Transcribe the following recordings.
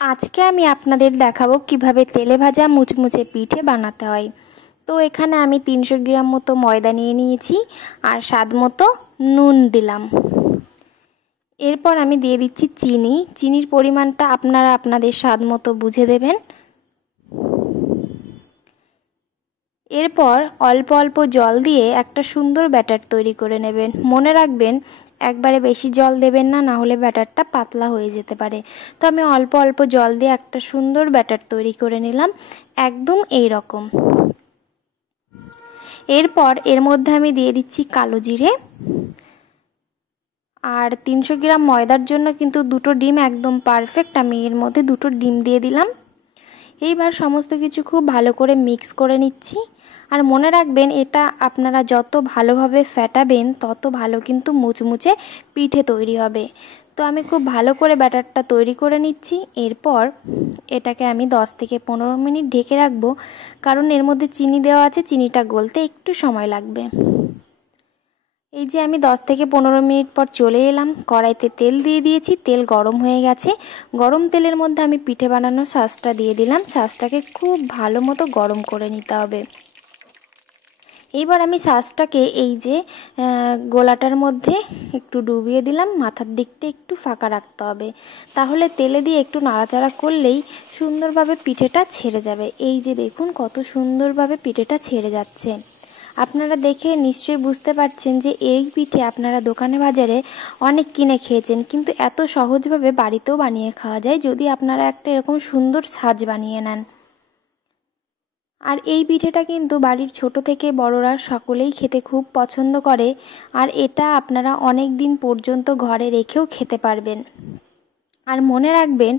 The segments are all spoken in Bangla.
আজকে আমি আপনাদের দেখাবো কিভাবে তেলে ভাজা মুচমুচে পিঠে বানাতে হয়। তো এখানে আমি 300 গ্রাম মতো ময়দা নিয়ে নিয়েছি আর স্বাদ মতো নুন দিলাম। এরপর আমি দিয়ে দিচ্ছি চিনি। চিনির পরিমাণটা আপনারা আপনাদের স্বাদ মতো বুঝে দেবেন। এরপর অল্প অল্প জল দিয়ে একটা সুন্দর ব্যাটার তৈরি করে নেবেন। মনে রাখবেন একবারে বেশি জল দেবেন না, না হলে ব্যাটারটা পাতলা হয়ে যেতে পারে। তো আমি অল্প অল্প জল দিয়ে একটা সুন্দর ব্যাটার তৈরি করে নিলাম, একদম এই রকম। এরপর এর মধ্যে আমি দিয়ে দিচ্ছি কালো জিরে আর 300 গ্রাম ময়দার জন্য কিন্তু 2টো ডিম একদম পারফেক্ট। আমি এর মধ্যে 2টো ডিম দিয়ে দিলাম। এইবার সমস্ত কিছু খুব ভালো করে মিক্স করে নিচ্ছি। আর মনে রাখবেন এটা আপনারা যত ভালোভাবে ফেটাবেন তত ভালো কিন্তু মুচমুচে পিঠে তৈরি হবে। তো আমি খুব ভালো করে ব্যাটারটা তৈরি করে নিচ্ছি। এরপর এটাকে আমি 10 থেকে 15 মিনিট ঢেকে রাখবো, কারণ এর মধ্যে চিনি দেওয়া আছে, চিনিটা গলতে একটু সময় লাগবে। এই যে আমি 10 থেকে 15 মিনিট পর চলে এলাম। কড়াইতে তেল দিয়ে দিয়েছি, তেল গরম হয়ে গেছে। গরম তেলের মধ্যে আমি পিঠে বানানোর শাঁসটা দিয়ে দিলাম। শাঁসটাকে খুব ভালো মতো গরম করে নিতে হবে। এইবার আমি শাঁসটাকে এই যে গোলাটার মধ্যে একটু ডুবিয়ে দিলাম। মাথার দিকটা একটু ফাঁকা রাখতে হবে, তাহলে তেলে দিয়ে একটু নাড়াচাড়া করলেই সুন্দরভাবে পিঠেটা ছেড়ে যাবে। এই যে দেখুন কত সুন্দরভাবে পিঠেটা ছেড়ে যাচ্ছে। আপনারা দেখে নিশ্চয়ই বুঝতে পারছেন যে এই পিঠে আপনারা দোকানে বাজারে অনেক কিনে খেয়েছেন, কিন্তু এত সহজভাবে বাড়িতেও বানিয়ে খাওয়া যায় যদি আপনারা একটা এরকম সুন্দর সাজ বানিয়ে নেন। আর এই পিঠেটা কিন্তু বাড়ির ছোট থেকে বড়রা সকলেই খেতে খুব পছন্দ করে। আর এটা আপনারা অনেক দিন পর্যন্ত ঘরে রেখেও খেতে পারবেন। আর মনে রাখবেন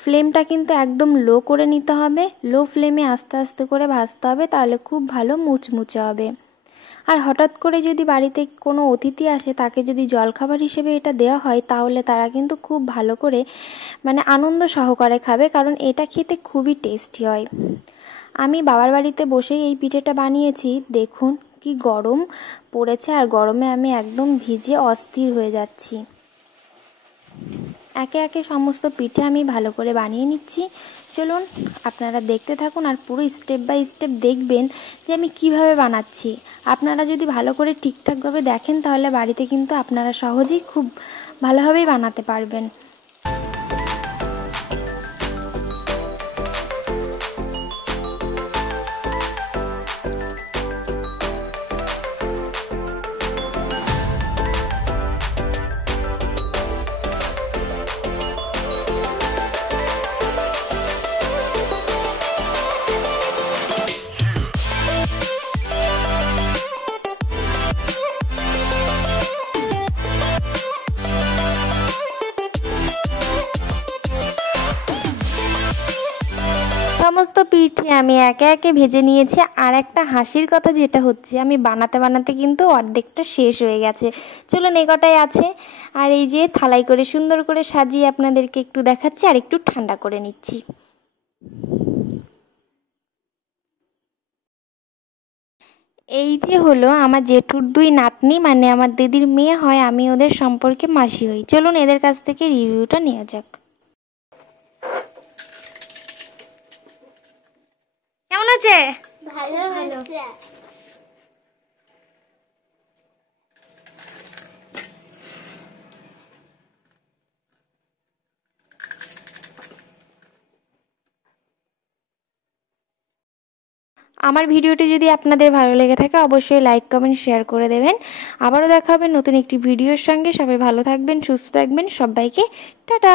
ফ্লেমটা কিন্তু একদম লো করে নিতে হবে। লো ফ্লেমে আস্তে আস্তে করে ভাজতে হবে, তাহলে খুব ভালো মুচমুচে হবে। আর হঠাৎ করে যদি বাড়িতে কোনো অতিথি আসে, তাকে যদি জলখাবার হিসেবে এটা দেওয়া হয়, তাহলে তারা কিন্তু খুব ভালো করে আনন্দ সহকারে খাবে, কারণ এটা খেতে খুবই টেস্টি হয়। আমি বাবার বাড়িতে বসেই এই পিঠেটা বানিয়েছি। দেখুন কি গরম পড়েছে, আর গরমে আমি একদম ভিজে অস্থির হয়ে যাচ্ছি। একে একে সমস্ত পিঠে আমি ভালো করে বানিয়ে নিচ্ছি। চলুন আপনারা দেখতে থাকুন আর পুরো স্টেপ বাই স্টেপ দেখবেন যে আমি কিভাবে বানাচ্ছি। আপনারা যদি ভালো করে ঠিকঠাকভাবে দেখেন তাহলে বাড়িতে কিন্তু আপনারা সহজেই খুব ভালোভাবেই বানাতে পারবেন। সমস্ত পিঠে আমি একে একে ভেজে নিয়েছি। আর একটা হাসির কথা যেটা হচ্ছে, আমি বানাতে বানাতে কিন্তু অর্ধেকটা শেষ হয়ে গেছে। চলুন এই কটাই আছে। আর এই যে থালাই করে সুন্দর করে সাজিয়ে আপনাদেরকে একটু দেখাচ্ছি আর একটু ঠান্ডা করে নিচ্ছি। এই যে হলো আমার জেঠুর 2 নাতনি, আমার দিদির মেয়ে হয়। আমি ওদের সম্পর্কে মাসি হই। চলুন এদের কাছ থেকে রিভিউটা নেওয়া যাক। কেমন আছে? ভালো ভালো। আমার ভিডিওটি যদি আপনাদের ভালো লেগে থাকে অবশ্যই লাইক কমেন্ট শেয়ার করে দেবেন। আবারও দেখা হবে নতুন একটি ভিডিওর সঙ্গে। সবাই ভালো থাকবেন, সুস্থ থাকবেন। সবাইকে টাটা।